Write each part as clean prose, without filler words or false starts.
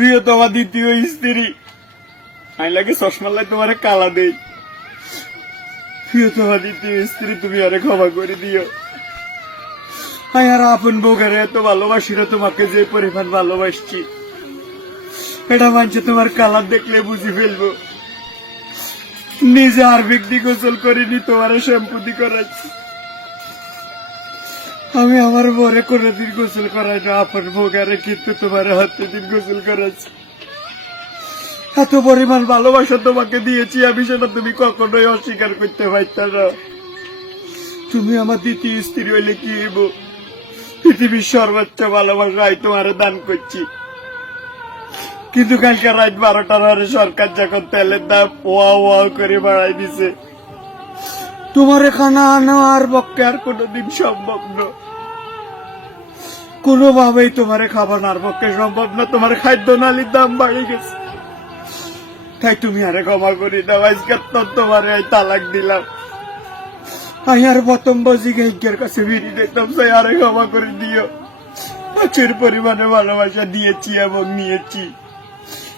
প্রিয়তমা দ্বিতীয় স্ত্রী, আই লাগে চশমা লাই তোমার কালা দেই। প্রিয়তমা দ্বিতীয় স্ত্রী, তুমি আরে ক্ষমা করে দিও। আই আর আপন বউকে এত ভালোবাসি না, তোমাকে যে পরিমাণ ভালোবাসছি এটা মানছে তোমার কালার দেখলে বুঝি ফেলবো। নিজে হার্পিক দি গোসল করিনি, তোমার শ্যাম্পু দি করাচ্ছি। আমি আমার বরে কোনোদিন গোসল করাই না, আপন বউকে কিন্তু তোমার হাতে দিন গোসল করাচ্ছি। এত পরিমাণ ভালোবাসা তোমাকে দিয়েছি আমি, সেটা তুমি কখনোই অস্বীকার করতে পারতা না। তুমি আমার দ্বিতীয় স্ত্রী হইলে কি হইব? পৃথিবীর সর্বোচ্চ ভালোবাসা আমি তোমার দান করছি। কিন্তু কালকে রাত 12টার পরে সরকার যখন তেলের দাম ওয়া ওয়া করে বাড়াই দিছে, তোমার খানা নেওয়ার পক্ষে আর কোনোদিন সম্ভব না। কোনোভাবেই তোমার খাবানোর পক্ষে সম্ভব না। তোমার খাদ্য নালীর দাম বাড়ে গেছে, তাই তুমি আরে ক্ষমা করি দাও। আজকে তো তোমার তালাক দিলাম। আমি আর প্রথম বসি গাইকের কাছে বেরিয়ে দেখতাম, তাই আরে ক্ষমা করে দিও। প্রচুর পরিমাণে ভালোবাসা দিয়েছি এবং নিয়েছি,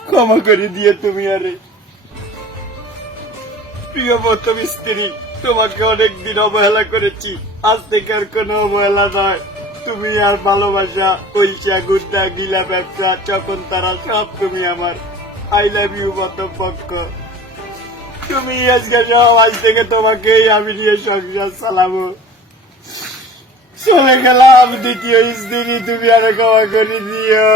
ক্ষমা করে দিয়ে তুমি আরে। প্রিয় প্রথম স্ত্রী, তোমাকে অনেকদিন অবহেলা করেছি, আজ থেকে আর কোনো অবহেলা নয়। তুমি আর ভালোবাসা, কলচা গুড্ডা গিলা ব্যবসা যখন তারা সব তুমি আমার। আই লাভ ইউ প্রথম পক্ষ। তুমি আজকে সব, আজ থেকে তোমাকেই আমি নিয়ে সংসার চালাবো। চলে গেলাম দ্বিতীয় স্ত্রী, তুমি আরে ক্ষমা করে দিও।